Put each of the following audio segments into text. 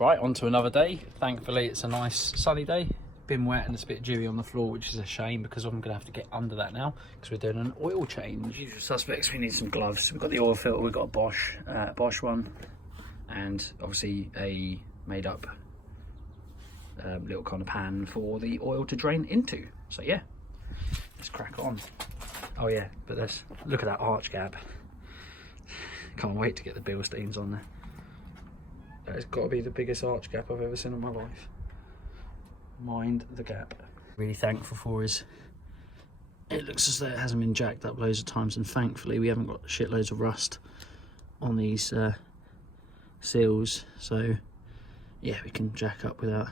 Right, on to another day. Thankfully it's a nice sunny day. Been wet and it's a bit dewy on the floor, which is a shame because I'm going to have to get under that now because we're doing an oil change. Usual suspects, we need some gloves. We've got the oil filter, we've got a Bosch one, and obviously a made up little kind of pan for the oil to drain into. So yeah, let's crack on. Oh yeah, but let's look at that arch gap. Can't wait to get the Bilsteins on there. It's got to be the biggest arch gap I've ever seen in my life. Mind the gap. Really thankful for is it looks as though it hasn't been jacked up loads of times, and thankfully we haven't got shitloads of rust on these seals, so yeah, we can jack up without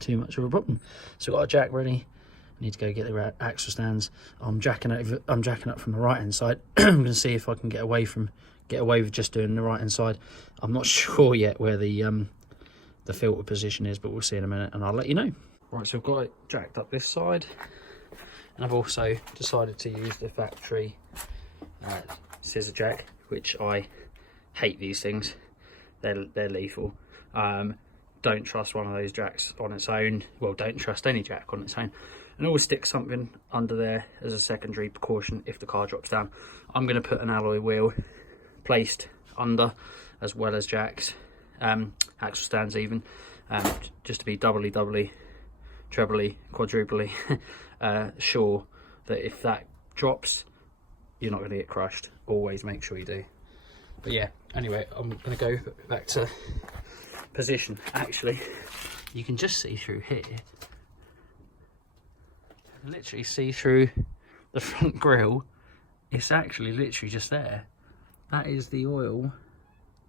too much of a problem. So we've got a jack ready. I need to go get the axle stands. I'm jacking up from the right hand side. I'm going to see if I can get away with just doing the right hand side. I'm not sure yet where the filter position is, but we'll see in a minute and I'll let you know. Right, so I've got it jacked up this side, and I've also decided to use the factory scissor jack, which I hate these things. They're lethal. Don't trust one of those jacks on its own. Well, don't trust any jack on its own. And always stick something under there as a secondary precaution if the car drops down. I'm going to put an alloy wheel placed under, as well as jacks, axle stands even, just to be doubly, trebly, quadruply sure that if that drops, you're not going to get crushed. Always make sure you do. But yeah, anyway, I'm going to go back to position. Actually, you can just see through here. Literally see through the front grille. It's actually literally just there. That is the oil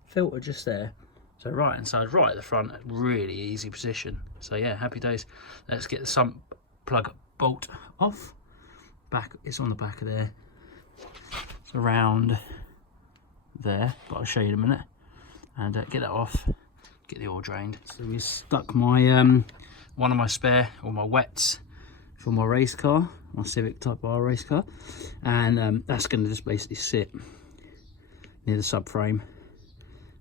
filter just there. So right hand side, right at the front, really easy position. So yeah, happy days. Let's get the sump plug bolt off. Back, it's on the back of there. It's around there, but I'll show you in a minute. And get that off, get the oil drained. So we stuck my one of my spare, or my wets, for my race car, my Civic Type R race car, and that's going to just basically sit near the subframe,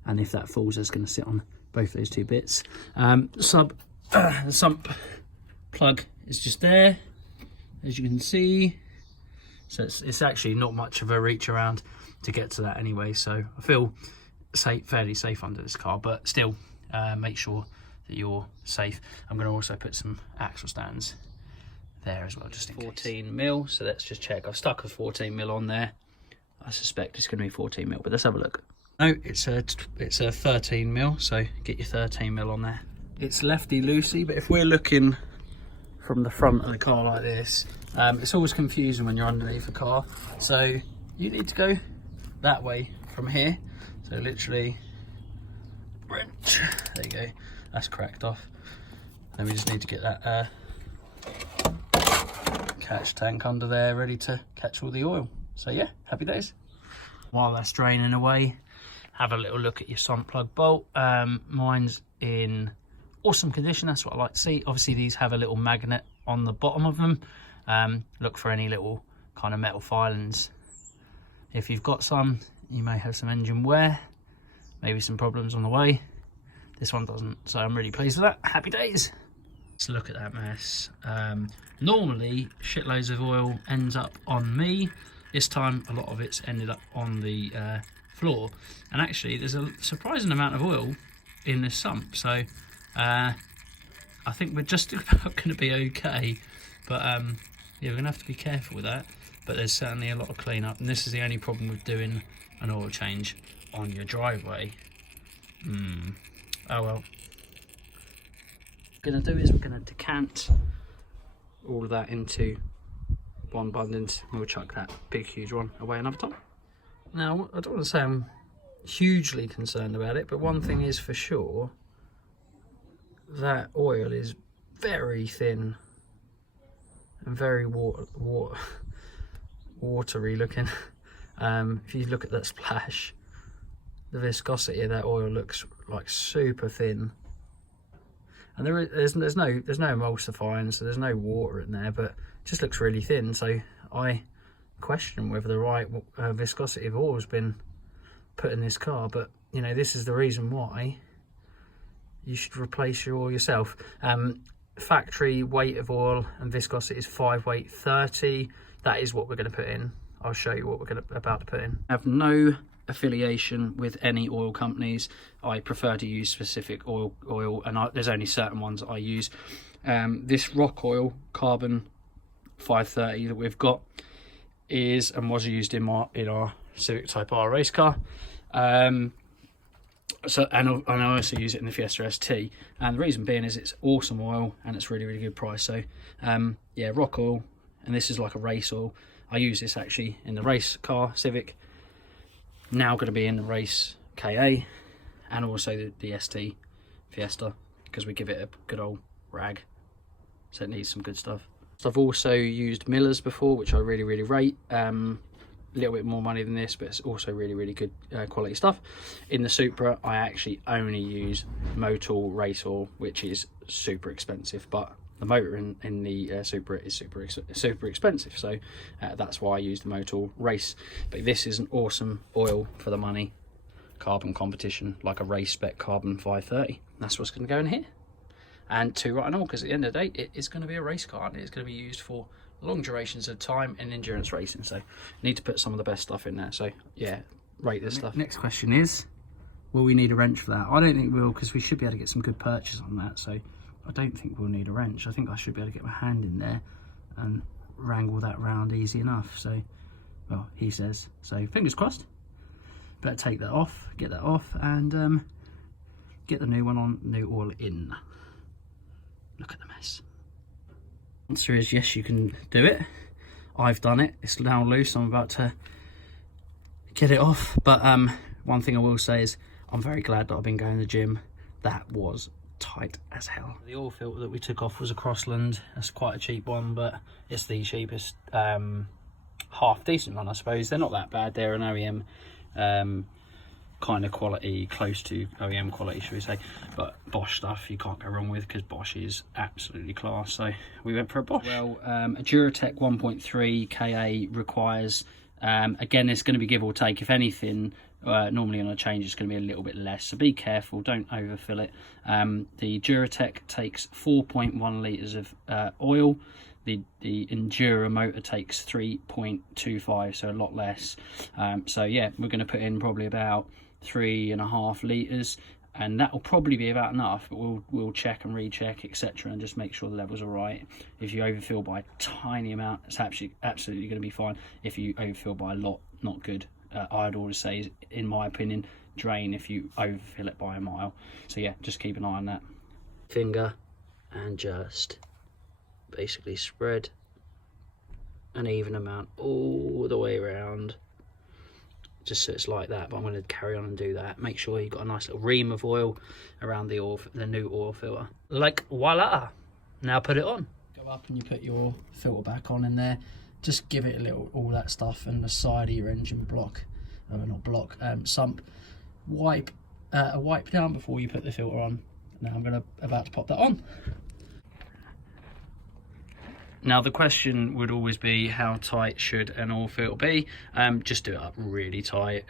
and if that falls, that's going to sit on both those two bits. The sump plug is just there, as you can see, so it's actually not much of a reach around to get to that anyway, so I feel fairly safe under this car, but still make sure that you're safe. I'm going to also put some axle stands there as well, just in 14 mil. So let's just check. I've stuck a 14 mil on there. I suspect it's going to be 14 mil, but let's have a look. No, it's a 13 mil, so get your 13 mil on there. It's lefty loosey, but if we're looking from the front of the car like this, it's always confusing when you're underneath a car. So you need to go that way from here. So literally, wrench. There you go. That's cracked off. Then we just need to get that catch tank under there ready to catch all the oil. So yeah, happy days. While that's draining away, have a little look at your sump plug bolt. Mine's in awesome condition. That's what I like to see. Obviously these have a little magnet on the bottom of them. Look for any little kind of metal filings. If you've got some, you may have some engine wear, maybe some problems on the way. This one doesn't, so I'm really pleased with that. Happy days. Let's look at that mess. Normally shitloads of oil ends up on me. This time a lot of it's ended up on the floor, and actually there's a surprising amount of oil in this sump, so I think we're just about going to be okay, but yeah, we're going to have to be careful with that. But there's certainly a lot of cleanup, and this is the only problem with doing an oil change on your driveway. Oh well. What we're going to do is we're going to decant all of that into one abundance, and we'll chuck that big huge one away another time. Now, I don't want to say I'm hugely concerned about it, but one thing is for sure, that oil is very thin and very watery looking. If you look at that splash, the viscosity of that oil looks like super thin, and there's no emulsifying, so there's no water in there, but it just looks really thin. So I question whether the right viscosity of oil has been put in this car, but you know, this is the reason why you should replace your oil yourself. Factory weight of oil and viscosity is 5 weight 30. That is what we're going to put in. I'll show you what we're about to put in. I have no affiliation with any oil companies. I prefer to use specific oil, and there's only certain ones I use. This rock oil carbon 530 that we've got is and was used in our Civic Type R race car. So and I also use it in the Fiesta ST, and the reason being is it's awesome oil and it's really good price. So yeah, rock oil, and this is like a race oil. I use this actually in the race car Civic, now going to be in the race KA, and also the ST Fiesta, because we give it a good old rag, so it needs some good stuff. So I've also used Miller's before, which I really rate. A little bit more money than this, but it's also really good quality stuff. In the Supra, I actually only use Motul race oil, which is super expensive, but the motor in the Supra is super expensive, so that's why I use the Motul race. But this is an awesome oil for the money, carbon competition, like a race spec carbon 530. That's what's going to go in here, and two right and all, because at the end of the day it is going to be a race car and it's going to be used for long durations of time in endurance racing, so need to put some of the best stuff in there. So yeah, rate this stuff. Next question is, will we need a wrench for that? I don't think we will, because we should be able to get some good purchase on that, so I don't think we'll need a wrench. I think I should be able to get my hand in there and wrangle that round easy enough. So, well, he says, so fingers crossed. Better take that off, get that off, and get the new one on, new oil in. Look at the mess. Answer is yes, you can do it. I've done it. It's now loose. I'm about to get it off. But one thing I will say is I'm very glad that I've been going to the gym. That was tight as hell. The oil filter that we took off was a Crossland. That's quite a cheap one, but it's the cheapest half decent one, I suppose. They're not that bad. They're an OEM kind of quality, close to OEM quality, should we say. But Bosch stuff you can't go wrong with, because Bosch is absolutely class. So we went for a Bosch. Well, a Duratec 1.3 KA requires, again, it's going to be give or take. If anything, normally on a change it's going to be a little bit less, so be careful, don't overfill it. The Duratec takes 4.1 litres of oil. The Enduro motor takes 3.25, so a lot less. So yeah, we're going to put in probably about 3.5 litres, and that will probably be about enough, but we'll check and recheck, etc., and just make sure the levels are right. If you overfill by a tiny amount, it's absolutely going to be fine. If you overfill by a lot, not good. I'd always say, in my opinion, drain if you overfill it by a mile. So yeah, just keep an eye on that. Finger, and just basically spread an even amount all the way around, just so it's like that. But I'm going to carry on and do that. Make sure you've got a nice little ream of oil around the new oil filter. Like voila, now put it on. Go up and you put your filter back on in there. Just give it a little, all that stuff, and the side of your engine block, not block, sump, wipe down before you put the filter on. Now I'm about to pop that on. Now the question would always be, how tight should an oil filter be? Just do it up really tight.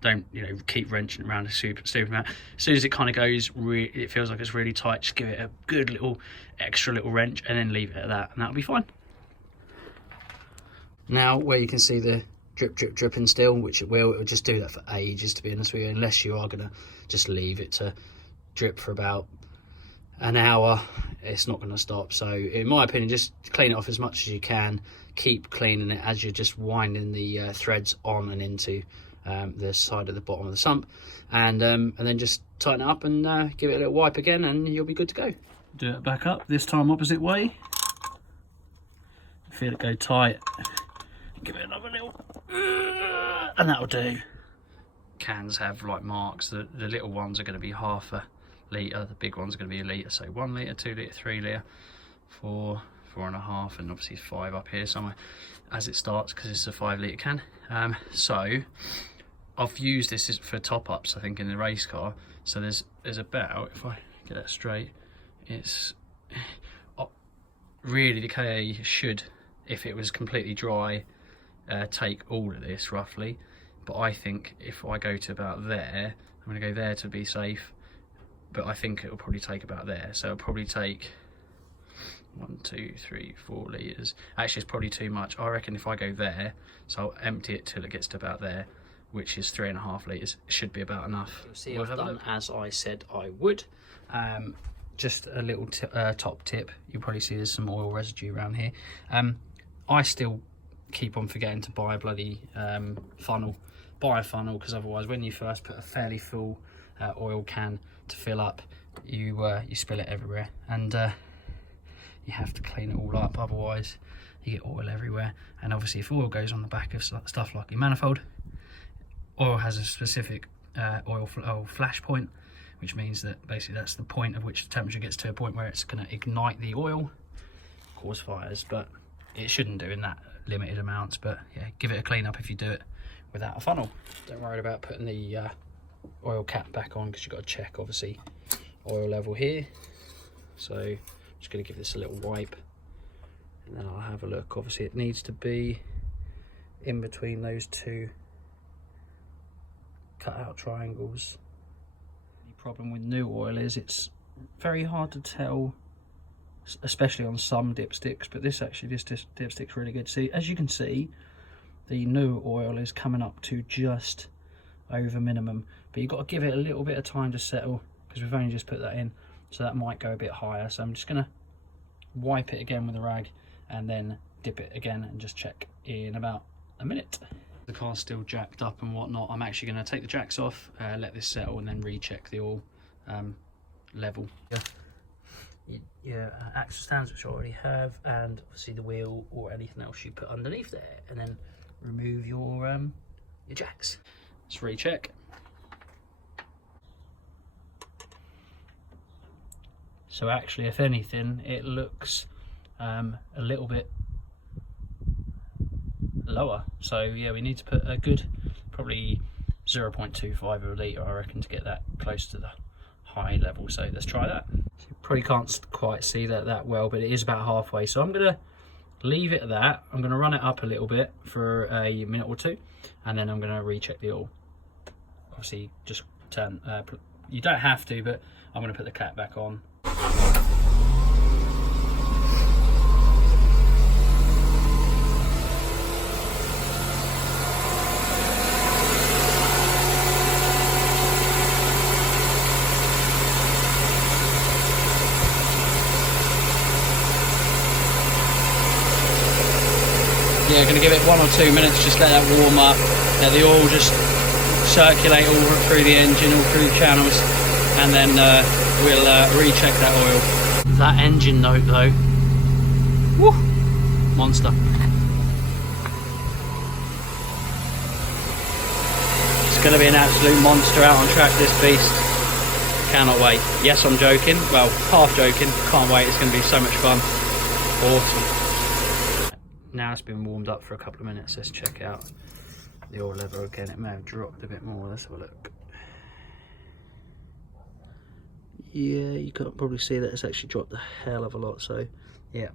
Don't keep wrenching around a stupid amount. As soon as it kind of goes, it feels like it's really tight, just give it a good little extra little wrench, and then leave it at that, and that'll be fine. Now, where you can see the dripping still, which it'll just do that for ages, to be honest with you, unless you are going to just leave it to drip for about an hour, it's not going to stop. So in my opinion, just clean it off as much as you can. Keep cleaning it as you're just winding the threads on and into the side of the bottom of the sump, and then just tighten it up and give it a little wipe again, and you'll be good to go. Do it back up, this time opposite way. Feel it go tight. Give it another little, and that'll do. Cans have like marks. The little ones are going to be half a litre, the big ones are going to be a litre. So 1 litre, 2 litre, 3 litre, 4, 4.5, and obviously 5 up here somewhere as it starts, because it's a 5 litre can. So I've used this for top-ups, I think, in the race car. So there's about, if I get that straight, it's really the KA should, if it was completely dry, take all of this roughly. But I think if I go to about there, I'm going to go there to be safe, but I think it'll probably take about there. So it'll probably take 1, 2, 3, 4 litres. Actually, it's probably too much. I reckon if I go there, so I'll empty it till it gets to about there, which is 3.5 litres. It should be about enough. You'll see I've done as I said I would. Just a little top tip. You'll probably see there's some oil residue around here. I still keep on forgetting to buy a bloody funnel. Buy a funnel, because otherwise when you first put a fairly full oil can to fill up, you spill it everywhere, and you have to clean it all up, otherwise you get oil everywhere. And obviously if oil goes on the back of stuff like your manifold, oil has a specific oil flash point, which means that basically that's the point at which the temperature gets to a point where it's going to ignite the oil, cause fires. But it shouldn't do in that limited amounts. But yeah, give it a clean up if you do it without a funnel. Don't worry about putting the oil cap back on, because you've got to check obviously oil level here. So I'm just going to give this a little wipe, and then I'll have a look. Obviously it needs to be in between those two cut out triangles. The problem with new oil is it's very hard to tell, especially on some dipsticks, but this dipstick's really good. See, as you can see, the new oil is coming up to just over minimum, but you've got to give it a little bit of time to settle, because we've only just put that in, so that might go a bit higher. So I'm just going to wipe it again with a rag and then dip it again and just check in about a minute. The car's still jacked up and whatnot. I'm actually going to take the jacks off, let this settle, and then recheck the oil level. Your axle stands, which I already have, and obviously the wheel or anything else you put underneath there, and then remove your jacks. Let's recheck. So actually, if anything, it looks a little bit lower. So yeah, we need to put a good probably 0.25 of a litre, I reckon, to get that close to the high level. So let's try that. So you probably can't quite see that well, but it is about halfway. So I'm gonna leave it at that. I'm gonna run it up a little bit for a minute or two, and then I'm gonna recheck the oil. Obviously just turn, you don't have to, but I'm gonna put the cap back on. Yeah, going to give it 1 or 2 minutes, just let that warm up, let the oil just circulate all through the engine, all through the channels, and then we'll recheck that oil. That engine note though, woo, monster. It's going to be an absolute monster out on track, this beast. Cannot wait. Yes, I'm joking, well, half joking, can't wait, it's going to be so much fun. Awesome. Now it's been warmed up for a couple of minutes, let's check out the oil level again. It may have dropped a bit more, let's have a look. Yeah, you can't probably see that it's actually dropped a hell of a lot, so yeah.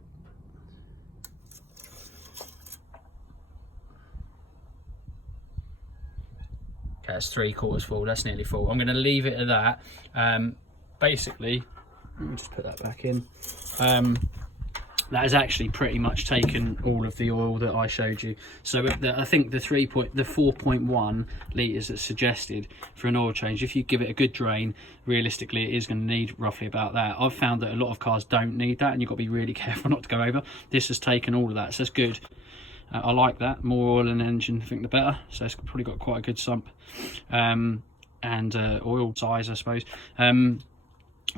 Okay, that's 3/4 full, that's nearly full. I'm going to leave it at that. Basically, let me just put that back in. That has actually pretty much taken all of the oil that I showed you. So I think the 4.1 litres that's suggested for an oil change, if you give it a good drain, realistically it is going to need roughly about that. I've found that a lot of cars don't need that, and you've got to be really careful not to go over. This has taken all of that, so that's good. I like that. More oil in the engine, I think the better. So it's probably got quite a good sump and oil size, I suppose.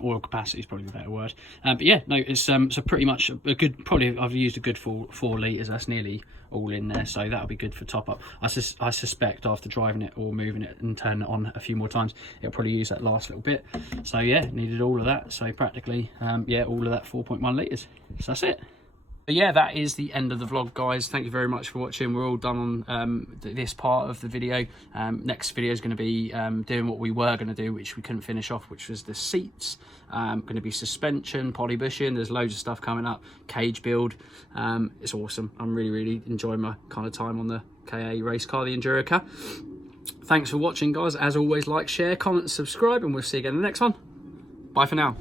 Oil capacity is probably the better word, but yeah, no, it's so pretty much a good, probably I've used a good 4 litres, that's nearly all in there, so that'll be good for top up. I suspect after driving it or moving it and turning it on a few more times, it'll probably use that last little bit. So yeah, needed all of that, so practically yeah, all of that 4.1 litres, so that's it. But yeah, that is the end of the vlog, guys. Thank you very much for watching. We're all done on this part of the video. Next video is going to be doing what we were going to do, which we couldn't finish off, which was the seats. Going to be suspension, poly bushing. There's loads of stuff coming up. Cage build. It's awesome. I'm really enjoying my kind of time on the KA race car, the EnduroKa. Thanks for watching, guys. As always, like, share, comment, subscribe, and we'll see you again in the next one. Bye for now.